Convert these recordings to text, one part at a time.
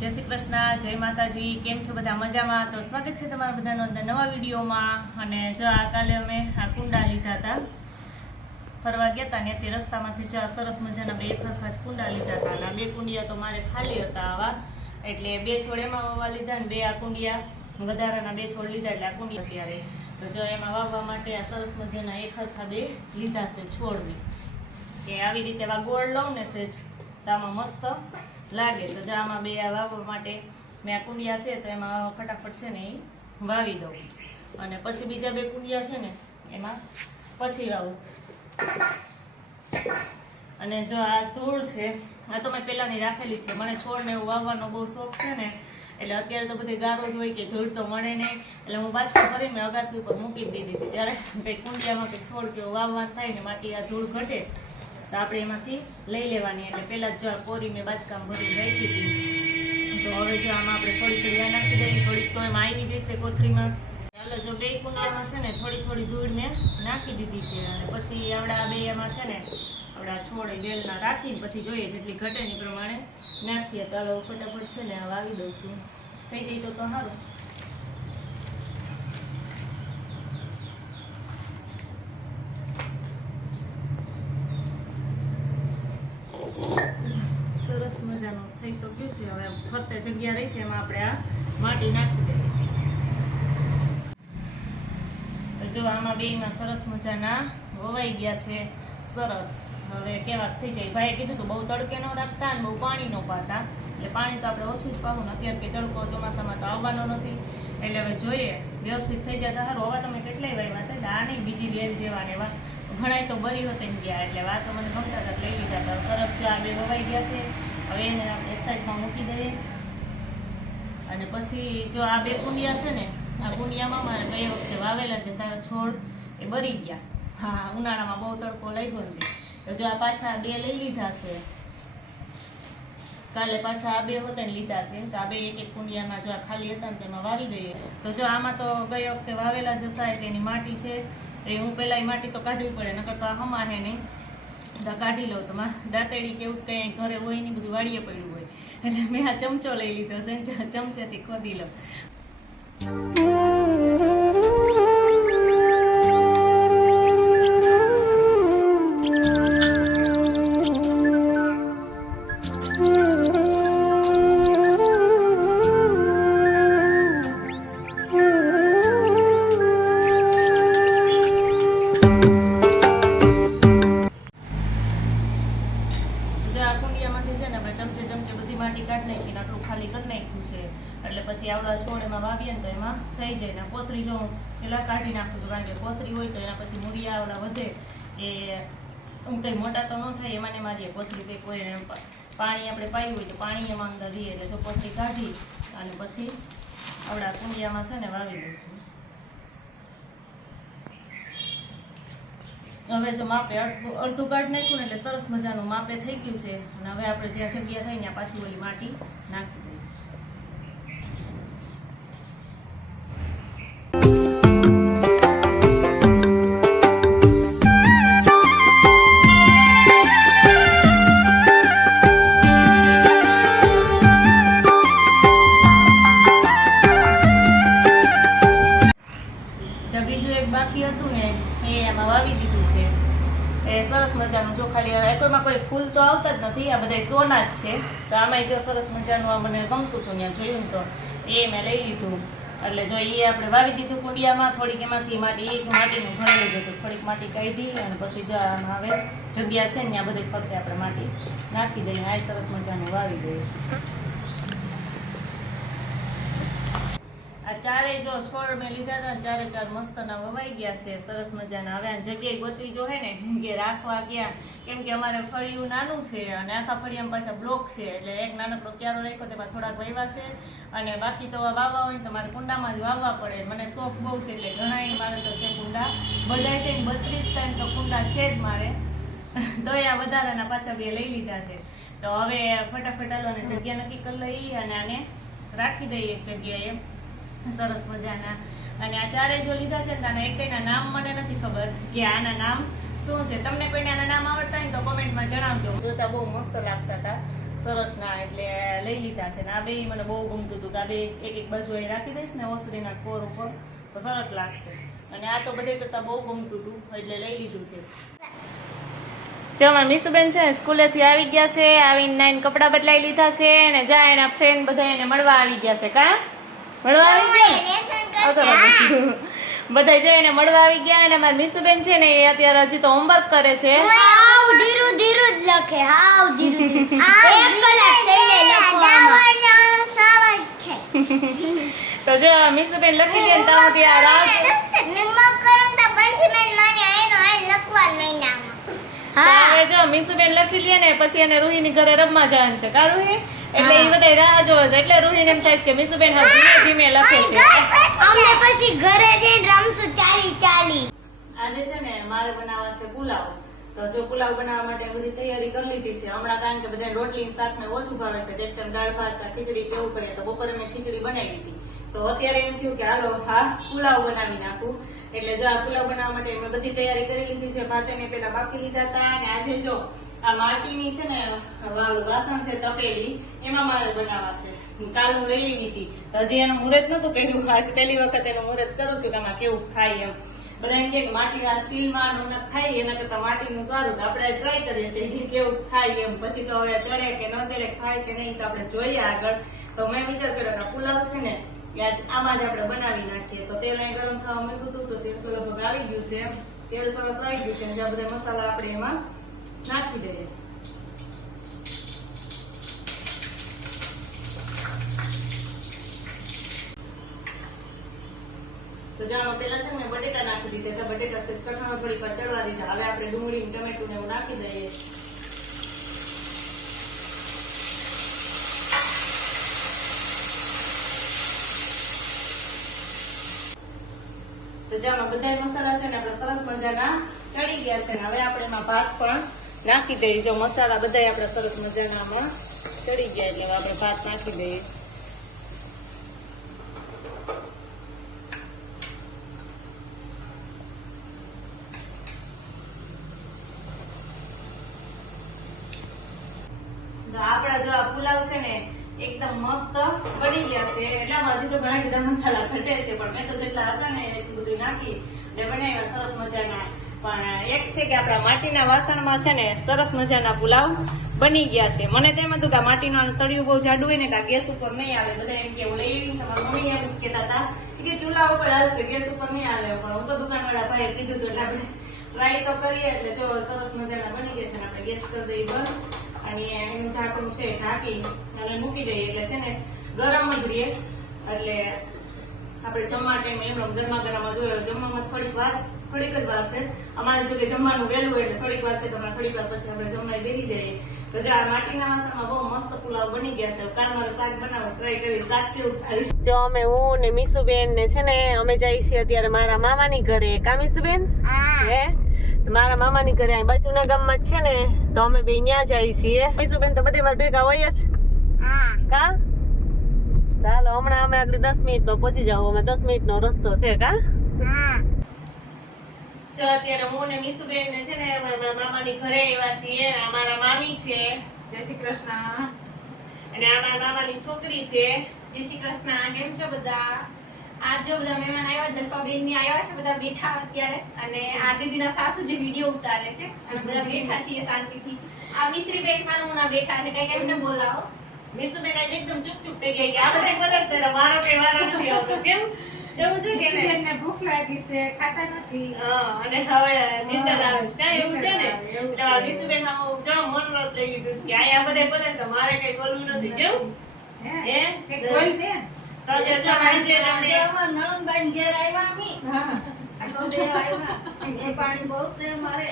જય શ્રી કૃષ્ણ, જય માતાજી। કેમ છો બધા? મજામાં? તો સ્વાગત છે તમારા બધાનું નવા વિડીયોમાં। અને જો આ કાલે અમે આ કુંડા લીધા હતા, ફરવા ગયા હતા ને તે રસ્તામાંથી જો સરસ મજાના બે ખરખાચ કુંડા લીધા હતા। અને બે કુંડિયા તો મારે ખાલી હતા આવા, એટલે બે છોડ એમાં વાવવા લીધા ને બે આ કુંડિયા વધારાના બે છોડ લીધા, એટલે આ કુંડિયા અત્યારે તો જો એમાં વાવવા માટે આ સરસ મજાના એક ખરખા બે લીધા છે છોડની, કે આવી રીતે ગોળ લઉં ને સેજ તો આમાં મસ્ત લાગે। તો જો આમાં બે આ વાવવા માટે મેં આ કુંડિયા છે તો એમાં ફટાફટ છે ને એ વાવી દઉં, અને પછી બીજા બે કુંડિયા છે ને એમાં પછી વાવું। અને જો આ ધૂળ છે આ તો મેં પહેલાંની રાખેલી જ છે, મને છોડને એવું વાવવાનો બહુ શોખ છે ને, એટલે અત્યારે તો બધી ગારો જ હોય કે ધૂળ તો મળે નહીં, એટલે હું બાજકો ભરીને અગાસી ઉપર મૂકી દીધી હતી। ત્યારે કંઈક કુંડિયામાં કંઈક છોડ કેવું વાવવાનું થાય ને માટી આ ધૂળ ઘટે તો આપણે એમાંથી લઈ લેવાની, એટલે પહેલાં જ જો આ કોરી મેં બાજકામ ભરી રાખી હતી। તો હવે જો આમાં આપણે થોડી થોડી આ નાખી દઈએ, થોડીક તો એમાં આવી જશે કોથરીમાં। ચાલો જો બે કુંડિયામાં છે ને થોડી થોડી ધૂળ મેં નાખી દીધી છે, અને પછી આવડા બે એમાં છે ને આપણા છોડ બેલના રાખીને પછી જોઈએ જેટલી ઘટે ને પ્રમાણે નાખીએ। ચાલો ફટાફટ છે ને આ વાવી દઉં છું, થઈ જાય તો સારું। સરસ મજાનું થઈ તો ગયું છે, હવે ફરતે જગ્યા રહી છે એમાં આપણે આ માટી નાખી દઈએ। જો આમાં બેમાં સરસ મજાના વવાઈ ગયા છે, સરસ। હવે કેવા થઈ જાય, ભાઈએ કીધું તો બહુ તડકે ન રાખતા અને બહુ પાણી ન પાતા, એટલે પાણી તો આપણે ઓછું જ પાવું ને, અત્યારે કે તડકો ચોમાસામાં તો આવવાનો નથી, એટલે હવે જોઈએ વ્યવસ્થિત થઈ જાય તો સારું। હવા તમે કેટલાય વાવ્યા હતા, એટલે આ નહીં બીજી વેલ જેવા ને એવા ઘણાય તો બરી હોતે ગયા, એટલે વાત તો મને ગમતા હતા લઈ લીધા હતા। સરસ જો આ બે વવાઈ ગયા છે, હવે એને આપણે એક સાઈડમાં મૂકી દઈએ। અને પછી જો આ બે કુંડિયા છે ને આ કુંડિયામાં મારે ગઈ વખતે વાવેલા છે તારા છોડ એ બરી ગયા, હા ઉનાળામાં બહુ તડકો લાગ્યો નથી, તો જો આ પાછા બે લઈ લીધા છે, કાલે પાછા આ બે હોતે ને લીધા છે, તો આ બે એક એક કુંડિયામાં જો આ ખાલી હતા ને તેમાં વાવી દઈએ। તો જો આમાં તો ગઈ વખતે વાવેલા જ હતા એટલે એની માટી છે એ હું પહેલાં એ માટી તો કાઢવી પડે, નકર તો આ હમાહે નહીં, તો કાઢી લઉં તો દાંતેડી કે એવું કંઈ ઘરે હોય નહીં, બધું વાડીએ પડ્યું હોય, એટલે મેં આ ચમચો લઈ લીધો છે, ચમચેથી ખોદી લઉં। ચમચે ચમચે બધી માટી કાઢી નાખીને આટલું ખાલી કરી નાખ્યું છે, એટલે પછી આવડા છોડ એમાં વાવીએ ને તો એમાં થઈ જાય ને। કોથરી જો પેલા કાઢી નાખું છું, કારણ કે કોથરી હોય તો એના પછી મૂળિયા આવડા વધે એ કંઈ મોટા તો ન થાય, એમાં ને મારીએ કોથરી કંઈક હોય ને પાણી આપણે પાયું હોય તો પાણી એમાં અંદર રહીએ, એટલે જો કોથરી કાઢી અને પછી આવડા કુંડિયામાં છે ને વાવી દઉં છું। હવે જો માપે અડધું કાઢી નાખ્યું ને એટલે સરસ મજાનું માપે થઈ ગયું છે, અને હવે આપણે જ્યાં જગ્યા થઈ ત્યાં પાછી ઓલી માટી નાખી દઈએ। બીજું એક બાકી હતું ને એ એમાં વાવી દીધું છે, એ સરસ મજાનું જો ખાલી હવે કોઈમાં કોઈ ફૂલ તો આવતા જ નથી, આ બધા સોના જ છે, તો આમાં જો સરસ મજાનું આ મને ગમતું હતું ત્યાં જોયું ને તો એ મેં લઈ લીધું, એટલે જો એ આપણે વાવી દીધું કુંડિયામાં, થોડીક એમાંથી માટીનું ભરેલું હતું, થોડીક માટી કાઢી અને પછી જો આમાં હવે જગ્યા છે ને ત્યાં બધી ફરતે આપણે માટી નાખી દઈએ, આ સરસ મજાનું વાવી દઈએ। આ ચારે જો છોડ મેં લીધા હતા, ચારે ચાર મસ્તના વવાઈ ગયા છે, સરસ મજાના। હવે આ જગ્યાએ ગોતવી જો હે ને કે રાખવા ગયા, કેમ કે અમારે ફળિયું નાનું છે અને આખા ફળિયામાં પાછા બ્લોક છે, એટલે એક નાનકડો ક્યારો રાખ્યો તેમાં થોડાક વાવ્યા છે, અને બાકી તો વાવવા હોય તો મારે કુંડામાં જ વાવવા પડે, મને શોખ બહુ છે, એટલે ઘણા મારે તો છે કુંડા, બધા થઈને 32 ટાઈમ તો કુંડા છે જ મારે, તો આ વધારાના પાછા બે લઈ લીધા છે। તો હવે ફટાફટ આલોને જગ્યા નક્કી કરી લઈ અને આને રાખી દઈએ એક જગ્યાએ સરસ મજાના। અને આ ચારે જો લીધા છે ને એકના નામ મને નથી ખબર કે આના નામ શું છે, તમને કોઈને આના નામ આવડતા હોય તો કોમેન્ટમાં જણાવજો। જોતા બહુ મસ્ત લાગતા હતા, સરસના, એટલે લઈ લીધા છે ને આ બે મને બહુ ગમતું હતું કે આ બે એક એક બાજુ અહીં રાખી દઈશ ને ઓસરીના કોર ઉપર તો સરસ લાગશે. અને આ તો બધે કરતા બહુ ગમતું હતું એટલે લઈ લીધું છે. જો અમારા મીસુબેન છે સ્કૂલેથી આવી ગયા છે, આવીને નાઈન કપડાં બદલાઈ લીધા છે અને જા એના ફ્રેન્ડ બધા એને મળવા આવી ગયા છે. કા મળવા આવી ગયા બધા જઈ એને મળવા આવી ગયા. અને અમારા મીસુબેન છે ને એ અત્યારે હજી તો હોમવર્ક કરે છે. ધીરું ધીરું જ લખે, હાવ ધીરું ધીરું. એક કલાક થઈ ગઈ લખવામાં. સાવજ છે. તો જો મીસુબેન લખી લે તો ત્યાં રાહ છે. નિમક કરમ તો બંધ મેં નાની આયનો આય લખવા મહિનામાં. હવે જો મીસુબેન લખી લે ને પછી એને રૂહીની ઘરે રમવા જવાનું છે. કા રૂહી? એટલે એ બધા રાહ જોવે છે. એટલે રૂહીને એમ થાય છે કે મીસુબેન હવે ધીમે ધીમે લખે છે. અમે પછી ઘરે જઈને રમશું ચાલી ચાલી. આજે છે ને મારે બનાવવા છે પુલાવ. તો જો પુલાવ બનાવવા માટે બધી તૈયારી કરી લીધી છે હમણાં, કારણ કે બધા રોટલી શાક ને ઓછું ભાવે છે. એક ટાઈમ દાળ ભાત ખીચડી કેવું કરીએ તો બપોરે મેં ખીચડી બનાવી હતી. તો અત્યારે એમ થયું કે હાલો હા પુલાવ બનાવી નાખું. એટલે જો આ પુલાવ બનાવવા માટે મેં બધી તૈયારી કરી લીધી છે. ભાત એને પેલા બાફી લીધા હતા. અને આજે જો આ માટીની છે ને વાસણ છે તપેલી, એમાં મારે બનાવવા છે. કાલ હું લઈ લીધી હતી તો હજી એનું મુહૂર્ત નતું કર્યું. આજ પહેલી વખત એનું મુહૂર્ત કરું છું કે આમાં કેવું થાય એમ. બધા એમ કે માટીના સ્ટીલમાં ખાઈ એના કરતા માટીનું સારું. તો આપણે ટ્રાય કરીએ છીએ કે કેવું થાય એમ. પછી તો હવે ચડે કે ન ચડે, ખાય કે નહીં તો આપણે જોઈએ આગળ. તો મેં વિચાર કર્યો કે પુલાવ છે ને આમાં જ આપણે બનાવી નાખીએ. તો તેલ અહીં ગરમ થવા મૂક્યું હતું તો તેલ તો લગભગ આવી ગયું છે. તેલ સરસ આવી ગયું છે. જ્યાં બધા મસાલા આપણે એમાં નાખી દઈએ. તો જાણો પેલા છે ને બટેટા નાખી દીધા હતા. બટેટા છે કઠણ થોડીક વાર ચડવા દીધા. હવે આપણે ડુંગળી ટમેટું ને એવું નાખી દઈએ. તો જાણો બધા મસાલા છે ને આપણે સરસ મજાના ચડી ગયા છે. હવે આપણે એમાં ભાત પણ નાખી દઈએ. જો મસાલા બધા આપણે સરસ મજાના આમાં ચડી ગયા એટલે આપણે ભાત નાખી દઈએ. આપડા જો આ પુલાવ છે ને એકદમ મસ્ત બની ગયા છે. એટલામાં હજી તો ઘણા બધા મસાલા ઘટે છે પણ મેં તો જેટલા હતા ને એટલું બધું નાખી ને બનાવ્યા સરસ મજાના. પણ એક છે કે આપણા માટીના વાસણમાં છે ને સરસ મજાના પુલાવ બની ગયા છે. મને તો એમ હતું કે માટીનું તળિયું બહુ જાડું હોય ને કે ગેસ ઉપર નહીં આવે. બધા એમ કે હું લઈ આવી તમારી મમ્મી એમ જ કહેતા હતા કે ચૂલા ઉપર હાલશે, ગેસ ઉપર નહીં આવે. પણ હું તો દુકાનવાળા ભાઈએ કીધું હતું એટલે આપણે ટ્રાય તો કરીએ. એટલે જો સરસ મજાના બની ગયા છે ને આપણે ગેસ કરી દઈએ બંધ. અને એનું ઢાંકણું છે ઢાંકી અને મૂકી દઈએ એટલે છે ને ગરમ જ રહે. એટલે આપણે જમવા ટાઈમે એમ ગરમા ગરમ જ હોય. જમવામાં થોડીક જ વાર છે. અમારે જો કે જમવાનું વહેલું હોય એટલે થોડીક વાર છે તો થોડીક વાર પછી આપણે જમવા બેસી જઈએ. તો જો આ માટીના વાસણમાં બહુ મસ્ત પુલાવ બની ગયા છે. કાલ મારે શાક બનાવવા ટ્રાય કરી. શાક કેવું ખાઈશ. જો અમે હું ને મીસુબેન ને છે ને અમે જઈએ છીએ અત્યારે મારા મામાની ઘરે. કા મીસુબેન? હે મારા મામાની ઘરે અહીં બાજુના ગામમાં જ છે ને તો અમે બે ત્યાં જઈએ છીએ. મીસુબેન તો બધે મારા ભેગા હોય જ. કા ચાલો હમણાં અમે આટલી 10 મિનિટમાં પહોંચી જાવ. અમે 10 મિનિટનો રસ્તો છે. કા જો અત્યારે હું ને મીસુબેન ને છે ને મારા મામાની ઘરે આવ્યા છીએ. અમારા મામી છે. જય શ્રી કૃષ્ણ. અને આ મારા મામાની છોકરી છે. જય શ્રી કૃષ્ણ. કેમ છો બધા? આજ જો બધા મહેમાન આવ્યા, જલ્પાબેન ની આવ્યા છે, બધા બેઠા અત્યારે. અને આ દીદીના સાસુ જે વિડીયો ઉતારે છે અને બધા બેઠા છીએ શાંતિથી. આ મિશ્રીબેન ખાનુના બેઠા છે. કઈ એમને બોલાવો. મીસુબેન આજે એકદમ ચૂપ થઈ ગઈ કે આ બધા બોલે છે મારો કઈ વારો નથી આવતો. કેમ એવું છે કે મિશ્રીબેનને ભૂખ લાગી છે, ખાતા નથી. અને હવે નીંદર આવે છે. કાઈ એવું છે ને તો મીસુબેન આમ જો મન રત લઈ લીધું છે કે આયા બધા બોલે તો મારે કઈ બોલવું નથી. કેવું હે કે બોલ દે. તો જે આજે આપણે નણંદબાઈ ઘેર આવ્યા અમે. હા આ તો બે આવ્યા. એ પાણી બહુ છે મારે.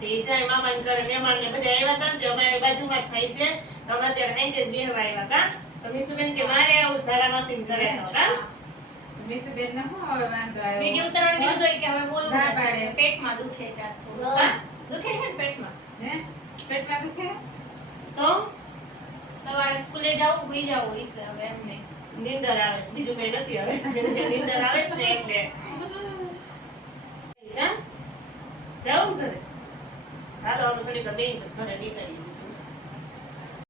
તે જાય મામાને ઘરે મહેમાન ને બધા આવ્યા હતા ને તે અમારી બાજુમાં જ થાય છે. તો અમે અત્યારે અહીં જ બેહવા આવ્યા. કા તો મીસુબેન કે મારે આવું ધારા માસીને ઘરે તો કા મિશ્રીબેન ને હું હવે વાંધો આવ્યો. વિડીયો ઉતારવા દીધું તો કે હવે બોલવું ના પાડે. પેટમાં દુખે છે આખું. હા દુખે છે ને પેટમાં? હે પેટમાં દુખે તો સવારે સ્કૂલે જાવું ભૂઈ જાવું ઈસે હવે એમને નીંદર આવે છે. બીજું કઈ નથી. હવે નીંદર આવે છે ને એટલે જાવું ઘરે. હાલો હવે થોડીક વાર બેહીને પછી ઘરે નીકળીએ